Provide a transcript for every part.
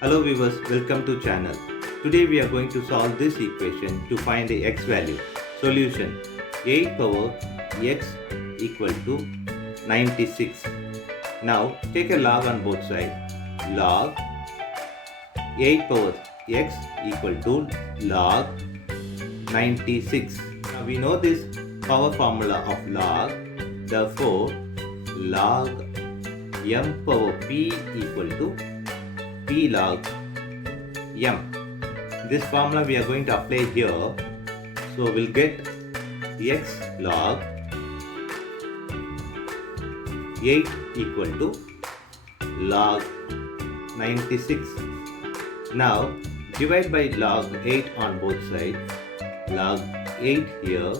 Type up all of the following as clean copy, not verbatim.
Hello viewers, welcome to channel. Today we are going to solve this equation to find the x value. Solution: 8 power x equal to 96. Now take a log on both sides. Log 8 power x equal to log 96. Now we know this power formula of log. Therefore, log m power p equal to p log m. This formula we are going to apply here. So we'll get x log 8 equal to log 96. Now divide by log 8 on both sides. Log 8 here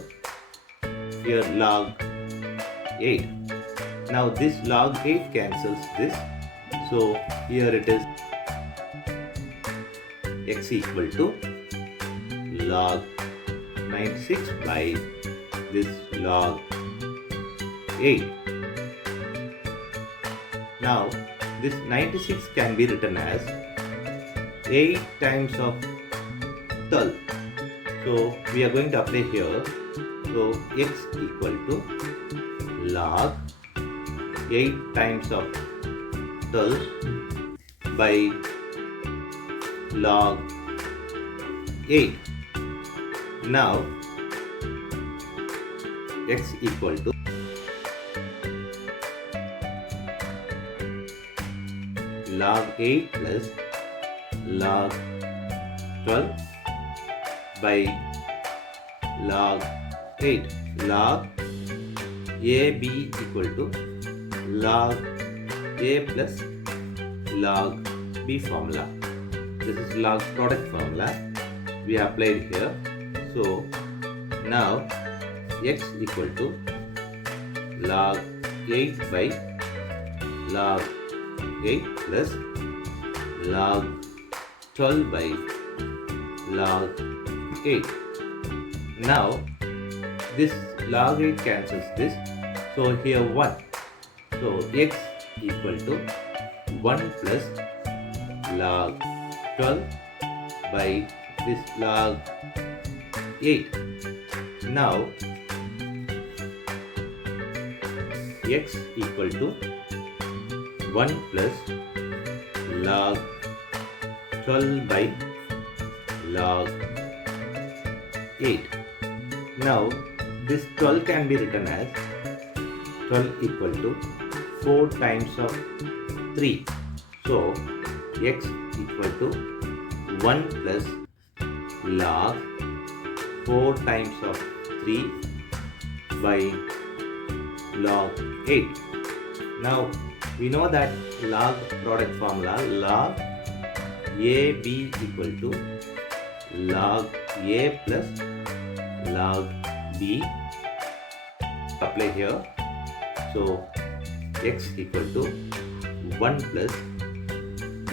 log 8. Now this log 8 cancels this. So here it is x equal to log 96 by this log 8. Now this 96 can be written as 8 times of 12. So we are going to apply here. So x equal to log 8 times of 12 by log 8. Now x equal to log 8 plus log 12 by log 8. Log AB equal to log A plus log B formula. This is log product formula we applied here. So now x equal to log 8 by log 8 plus log 12 by log 8. Now this log 8 cancels this. So here 1. So x equal to 1 plus log 12 by this log 8. Now x equal to 1 plus log 12 by log 8. Now this 12 can be written as 12 equal to 4 times of 3. So x equal to 1 plus log 4 times of 3 by log 8. Now we know that log product formula log AB equal to log A plus log B. Apply here. So x equal to 1 plus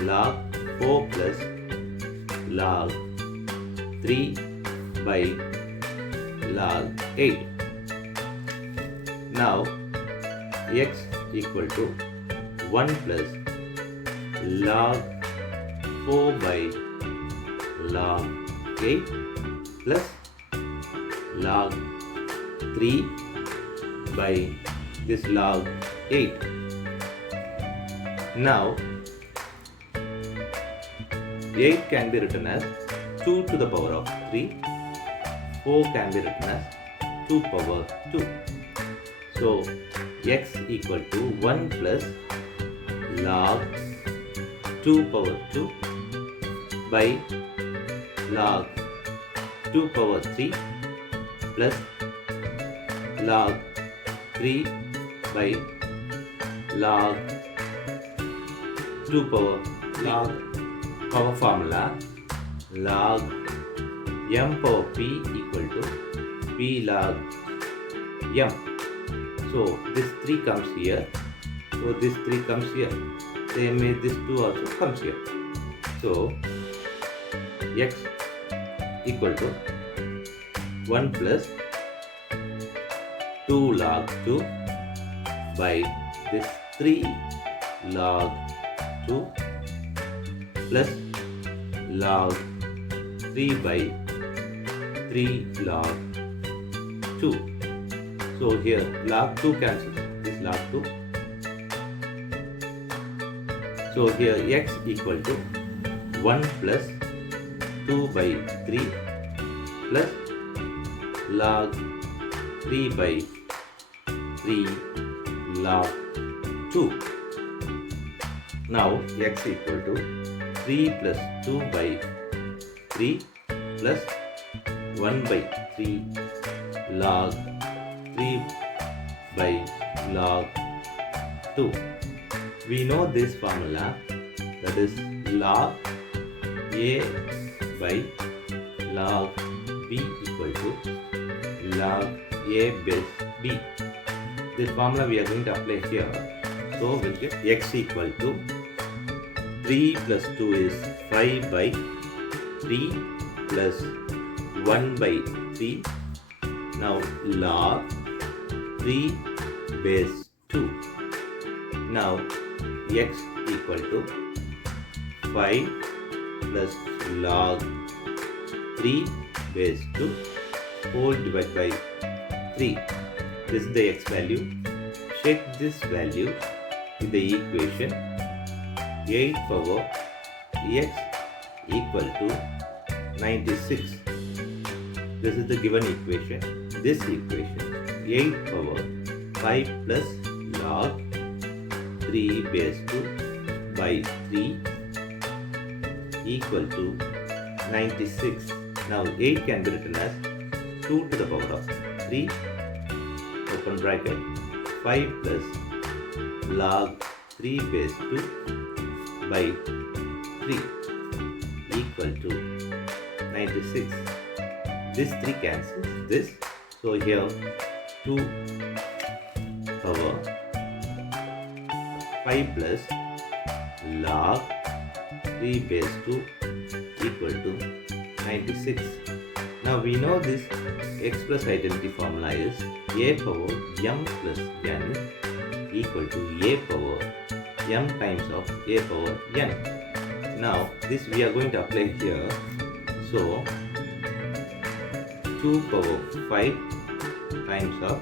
log 4 plus log 3 by log 8. Now x equal to 1 plus log 4 by log 8 plus log 3 by this log 8. Now 8 can be written as 2 to the power of 3. 4 can be written as 2 power 2. So x equal to 1 plus log 2 power 2 by log 2 power 3 plus log 3 by log 2 power formula log m power p equal to p log m. So this 3 comes here. So this 3 comes here. Same way this 2 also comes here. So x equal to 1 plus 2 log 2 by this 3 log 2 plus log 3 by 3 log 2. So here log 2 cancels. This log 2. So here x equal to 1 plus 2 by 3 plus log 3 by 3 log 2. Now x equal to 3 plus 2 by 3 plus 1 by 3 log 3 by log 2. We know this formula, that is log a by log b equal to log a base b. This formula we are going to apply here. So we'll get x equal to 3 plus 2 is 5 by 3 plus 1 by 3. Now log 3 base 2. Now x equal to 5 plus log 3 base 2 whole divided by 3. This is the x value. Check this value in the equation 8 power x equal to 96. This is the given equation. This equation 8 power 5 plus log 3 base 2 by 3 equal to 96. Now 8 can be written as 2 to the power of 3 open bracket 5 plus log 3 base 2 by 3 equal to 96. This 3 cancels this. So here 2 power 5 plus log 3 base 2 equal to 96. Now we know this express identity formula is a power m plus n equal to a power m times of a power n. Now this we are going to apply here. So 2 power 5 times of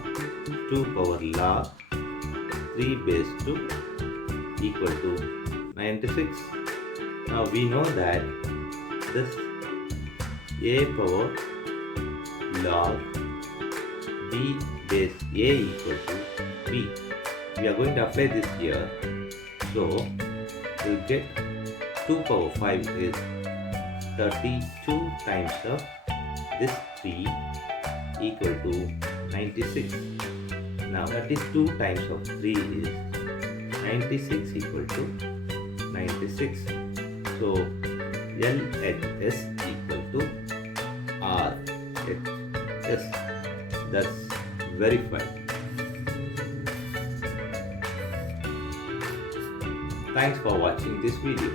2 power log 3 base 2 equal to 96. Now we know that this a power log b base a equal to b. We are going to apply this here. So we'll get 2 power 5 is 32 times of this 3 equal to 96. Now 32 times of 3 is 96 equal to 96. So L at S equal to R at S. That's verified. Thanks for watching this video.